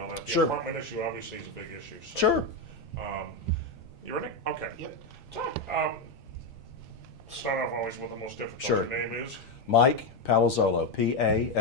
all that. The Sure. apartment issue obviously is a big issue. So, Sure. You ready? Okay. Yep. Start off always with the most difficult. Sure. Your name is? Mike Palazzolo, P-A-L-A-Z-Z-O-L-O.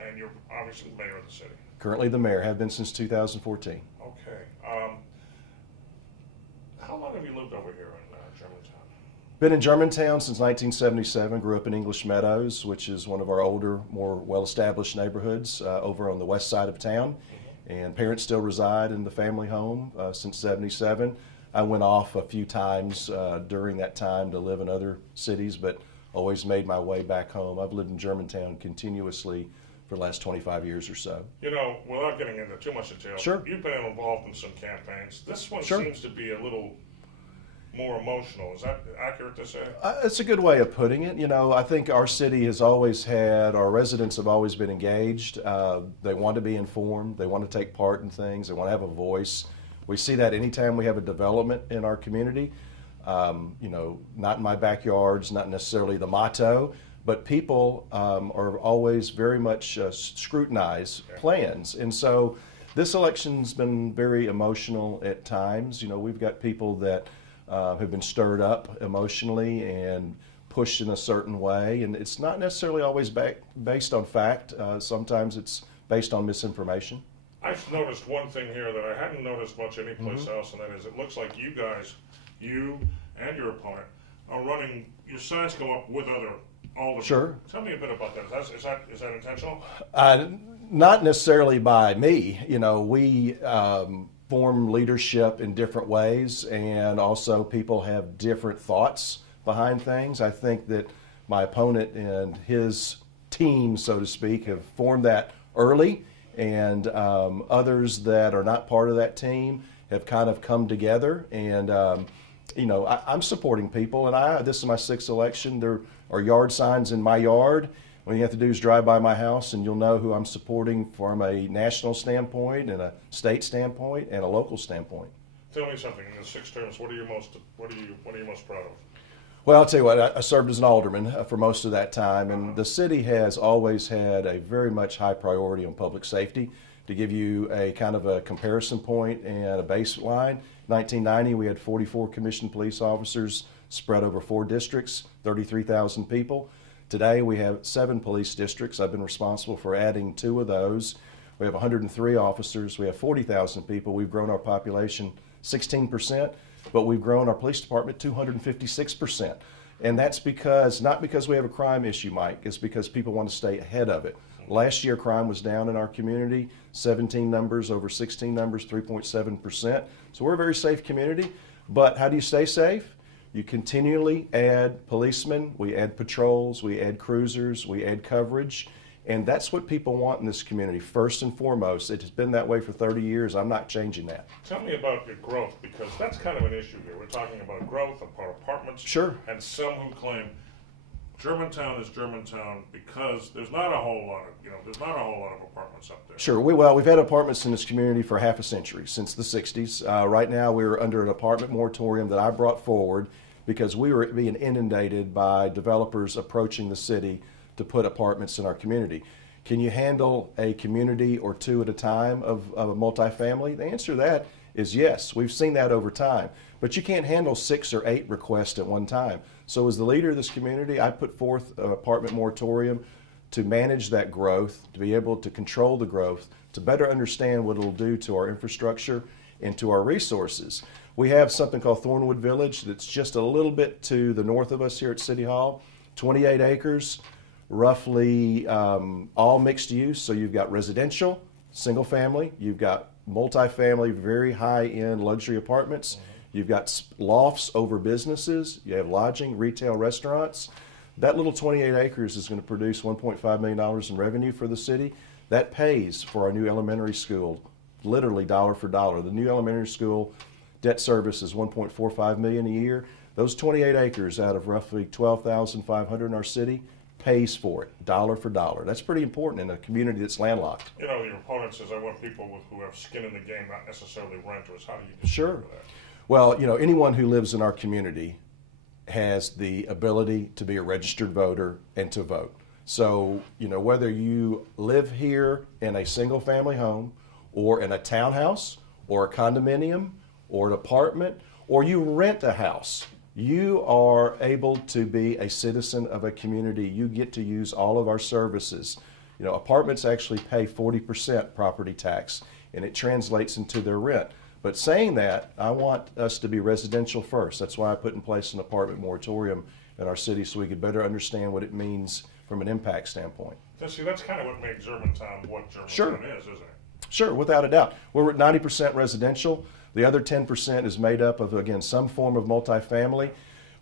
And you're obviously the mayor of the city. Currently the mayor, have been since 2014. Okay. How long have you lived over here in Germantown? Been in Germantown since 1977, grew up in English Meadows, which is one of our older, more well-established neighborhoods over on the west side of town. And parents still reside in the family home since 77. I went off a few times during that time to live in other cities, but always made my way back home. I've lived in Germantown continuously for the last 25 years or so. You know, without getting into too much detail, Sure. You've been involved in some campaigns. This one Sure. seems to be a little more emotional. Is that accurate to say? It's a good way of putting it. You know, I think our city has always had, our residents have always been engaged. They want to be informed. They want to take part in things. They want to have a voice. We see that anytime we have a development in our community. You know, not in my backyard's not necessarily the motto, but people are always very much scrutinize plans. And so this election's been very emotional at times. You know, we've got people that have been stirred up emotionally and pushed in a certain way, and it's not necessarily always based on fact. Sometimes it's based on misinformation. I've noticed one thing here that I hadn't noticed much anyplace else, and that is it looks like you guys, you and your opponent, are running, your signs go up with other aldermen. Sure. Tell me a bit about that. Is that intentional? Not necessarily by me. You know, we form leadership in different ways, and also people have different thoughts behind things. I think that my opponent and his team, so to speak, have formed that early, and others that are not part of that team have kind of come together. And you know, I'm supporting people, and this is my 6th election. There are yard signs in my yard. What you have to do is drive by my house, and you'll know who I'm supporting from a national standpoint, and a state standpoint, and a local standpoint. Tell me something. In the 6 terms, what are you most proud of? Well, I'll tell you what. I served as an alderman for most of that time, and the city has always had a very much high priority on public safety. To give you a kind of a comparison point and a baseline, 1990 we had 44 commissioned police officers spread over 4 districts, 33,000 people. Today we have 7 police districts. I've been responsible for adding 2 of those. We have 103 officers. We have 40,000 people. We've grown our population 16%, but we've grown our police department 256%. And that's because, not because we have a crime issue, Mike, it's because people want to stay ahead of it. Last year crime was down in our community, 17 numbers over 16 numbers, 3.7%. So we're a very safe community, but how do you stay safe? You continually add policemen, we add patrols, we add cruisers, we add coverage, and that's what people want in this community, first and foremost. It has been that way for 30 years. I'm not changing that. Tell me about your growth, because that's kind of an issue here. We're talking about growth, about apartments. Sure. And some who claim Germantown is Germantown because there's not a whole lot of, there's not a whole lot of apartments up there. Sure. We've had apartments in this community for half a century, since the 60s. Right now we're under an apartment moratorium that I brought forward because we were being inundated by developers approaching the city to put apartments in our community. Can you handle a community or 2 at a time of a multifamily? The answer to that is yes. We've seen that over time. But you can't handle 6 or 8 requests at one time. So as the leader of this community, I put forth an apartment moratorium to manage that growth, to be able to control the growth, to better understand what it'll do to our infrastructure and to our resources. We have something called Thornwood Village that's just a little bit to the north of us here at City Hall, 28 acres, roughly all mixed use. So you've got residential, single family, you've got multifamily, very high-end luxury apartments. You've got lofts over businesses. You have lodging, retail, restaurants. That little 28 acres is going to produce $1.5 million in revenue for the city. That pays for our new elementary school, literally dollar for dollar. The new elementary school debt service is $1.45 million a year. Those 28 acres out of roughly 12,500 in our city pays for it, dollar for dollar. That's pretty important in a community that's landlocked. You know, your opponent says, I want people who have skin in the game, not necessarily renters. How do you Sure. that? Well, you know, anyone who lives in our community has the ability to be a registered voter and to vote. So, whether you live here in a single family home or in a townhouse or a condominium or an apartment, or you rent a house, you are able to be a citizen of a community. You get to use all of our services. Apartments actually pay 40% property tax, and it translates into their rent. But saying that, I want us to be residential first. That's why I put in place an apartment moratorium in our city, so we could better understand what it means from an impact standpoint. See, that's kind of what makes Germantown what Germantown Sure. is, isn't it? Sure, without a doubt. We're at 90% residential. The other 10% is made up of, again, some form of multifamily.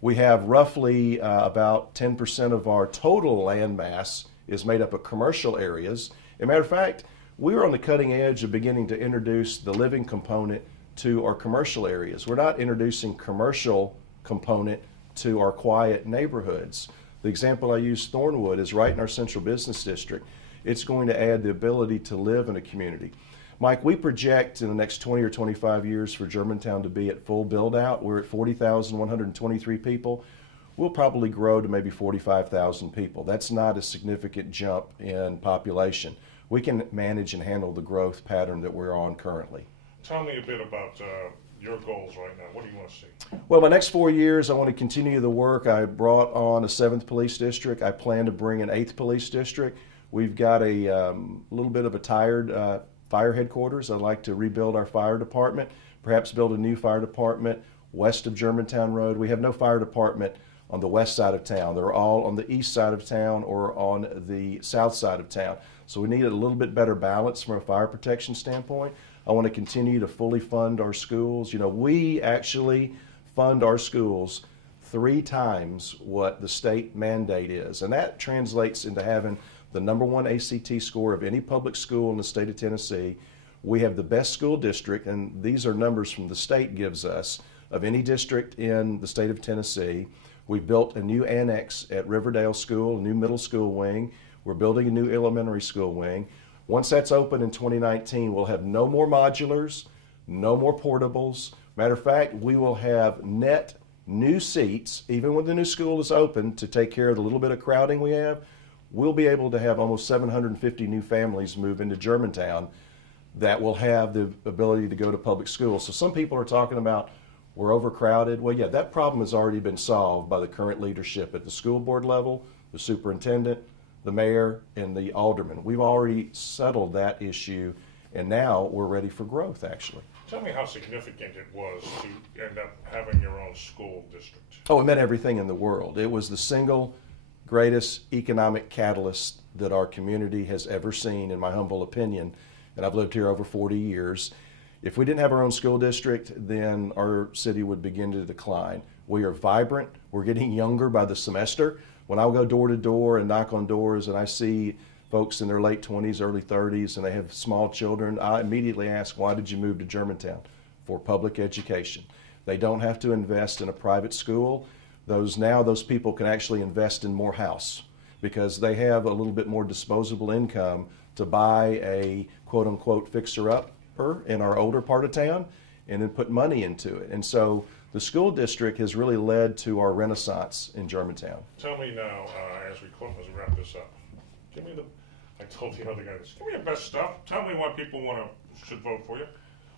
We have roughly about 10% of our total land mass is made up of commercial areas. As a matter of fact, we are on the cutting edge of beginning to introduce the living component to our commercial areas. We're not introducing commercial component to our quiet neighborhoods. The example I use, Thornwood, is right in our central business district. It's going to add the ability to live in a community. Mike, we project in the next 20 or 25 years for Germantown to be at full build out. We're at 40,123 people. We'll probably grow to maybe 45,000 people. That's not a significant jump in population. We can manage and handle the growth pattern that we're on currently. Tell me a bit about your goals right now. What do you want to see? Well, my next 4 years, I want to continue the work. I brought on a 7th police district. I plan to bring an 8th police district. We've got a little bit of a tired fire headquarters. I'd like to rebuild our fire department, perhaps build a new fire department west of Germantown Road. We have no fire department on the west side of town. They're all on the east side of town or on the south side of town. So we need a little bit better balance from a fire protection standpoint. I want to continue to fully fund our schools. We actually fund our schools 3 times what the state mandate is, and that translates into having the #1 ACT score of any public school in the state of Tennessee. We have the best school district, and these are numbers from the state gives us, of any district in the state of Tennessee. We've built a new annex at Riverdale School, a new middle school wing. We're building a new elementary school wing. Once that's open in 2019, we'll have no more modulars, no more portables. Matter of fact, we will have net new seats, even when the new school is open, to take care of the little bit of crowding we have. We'll be able to have almost 750 new families move into Germantown that will have the ability to go to public schools. So some people are talking about we're overcrowded. Well, yeah, that problem has already been solved by the current leadership at the school board level, the superintendent, the mayor, and the alderman. We've already settled that issue, and now we're ready for growth, actually. Tell me how significant it was to end up having your own school district. Oh, it meant everything in the world. It was the single greatest economic catalyst that our community has ever seen, in my humble opinion, and I've lived here over 40 years. If we didn't have our own school district, then our city would begin to decline. We are vibrant. We're getting younger by the semester. When I go door to door and knock on doors and I see folks in their late 20s, early 30s, and they have small children, I immediately ask, why did you move to Germantown? For public education. They don't have to invest in a private school. Those people can actually invest in Morehouse because they have a little bit more disposable income to buy a quote-unquote fixer-upper in our older part of town and then put money into it. And so the school district has really led to our renaissance in Germantown. Tell me now, as we wrap this up, I told the other guy this, give me your best stuff. Tell me why people should vote for you.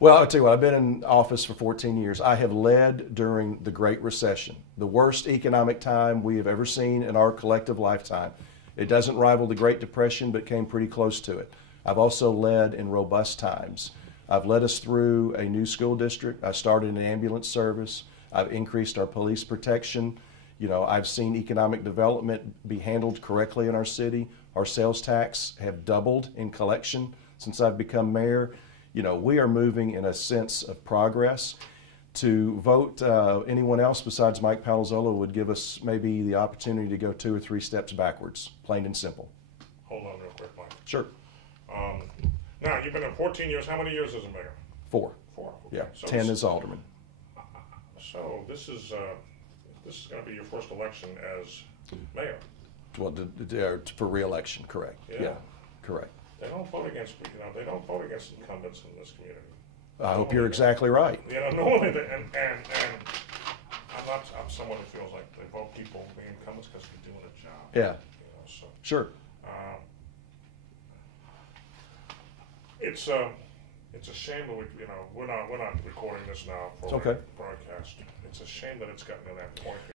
Well, I'll tell you what, I've been in office for 14 years. I have led during the Great Recession, the worst economic time we have ever seen in our collective lifetime. It doesn't rival the Great Depression, but came pretty close to it. I've also led in robust times. I've led us through a new school district. I started an ambulance service. I've increased our police protection. I've seen economic development be handled correctly in our city. Our sales tax have doubled in collection since I've become mayor. We are moving in a sense of progress. To vote anyone else besides Mike Palazzolo would give us maybe the opportunity to go 2 or 3 steps backwards, plain and simple. Hold on real quick, Mike. Sure. Now, you've been there 14 years. How many years as a mayor? 4. 4. Okay. Yeah, So 10 as alderman. So this is going to be your first election as mayor. Well, for re-election, correct. Yeah, correct. They don't vote against incumbents in this community. I hope you're exactly right. Normally, and I'm someone who feels like they vote people, the incumbents, because they're doing a job. Yeah. So, Sure. it's a shame that we're not recording this now for Okay. broadcast. It's a shame that it's gotten to that point.